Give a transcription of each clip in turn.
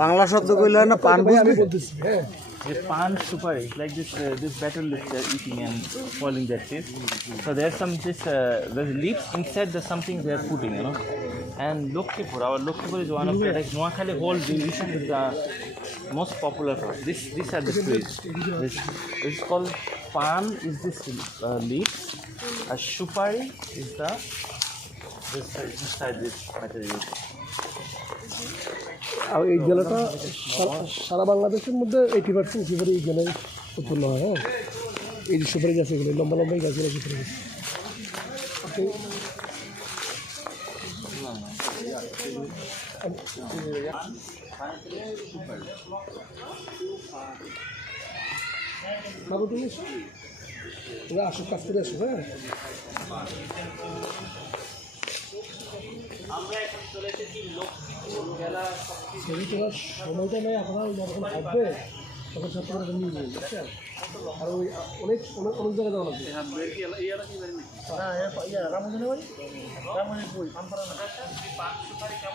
বাংলা শব্দ কইলে হয় না পান আমি বলতেছি হ্যাঁ A pan supari, it's like this uh, this batter leaf they're eating and spoiling their teeth. So there's some this uh, the leaves inside there's something they're putting, you know. And Lokkhipur, our Lokkhipur is one of the like Noakhali whole division is the most popular for. This these are the trees. This it's called pan is this uh, leaf. A supari is the this inside this material. আর এই জেলাটা সারা- বাংলাদেশের মধ্যে eighty percent সুপারি এই জেলায় উৎপন্ন হয় হ্যাঁ? এই যে সুপারি গাছ এগুলো লম্বা লম্বা এই গাছগুলো সুপারি গাছ। বাবু তুমি আসো, কাজ করে আসো হ্যাঁ? ছবি তোলার সময়টা নেই আপনারা যখন থাকবে তখন সব করে নিয়ে যাবেন বুঝছেন? আর ওই অনেক অনেক অনেক জায়গায় যাওয়া লাগবে।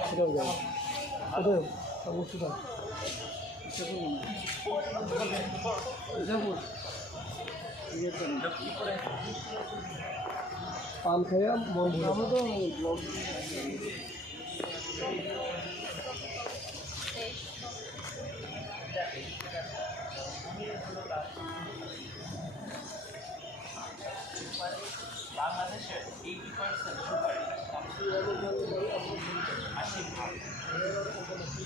সেটাও যাবে। কোথায় অবশ্যই পান খাইয়া মন ভরে নারকেল কি আছে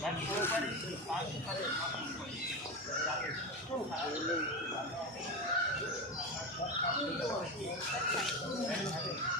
নাকি নারকেল ওই না তো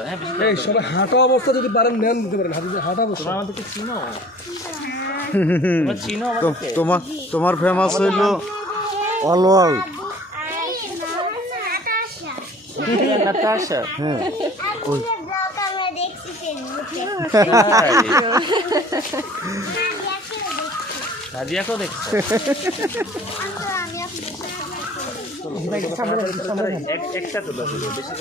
হ্যাঁ বেশি এই সবাই হাঁটা অবস্থা যদি পারেন নেন দিতে পারেন হাঁটা হাঁটা অবস্থা। তোমরা আমাদেরকে চিনো? তোমরা চিনো তো- আমাদেরকে তোমার তোমার ফেমাস হইল অল ওয়ার্ল্ড নাতাশা। হ্যাঁ। নাদিয়াকেও দেখছ। একটা বেশি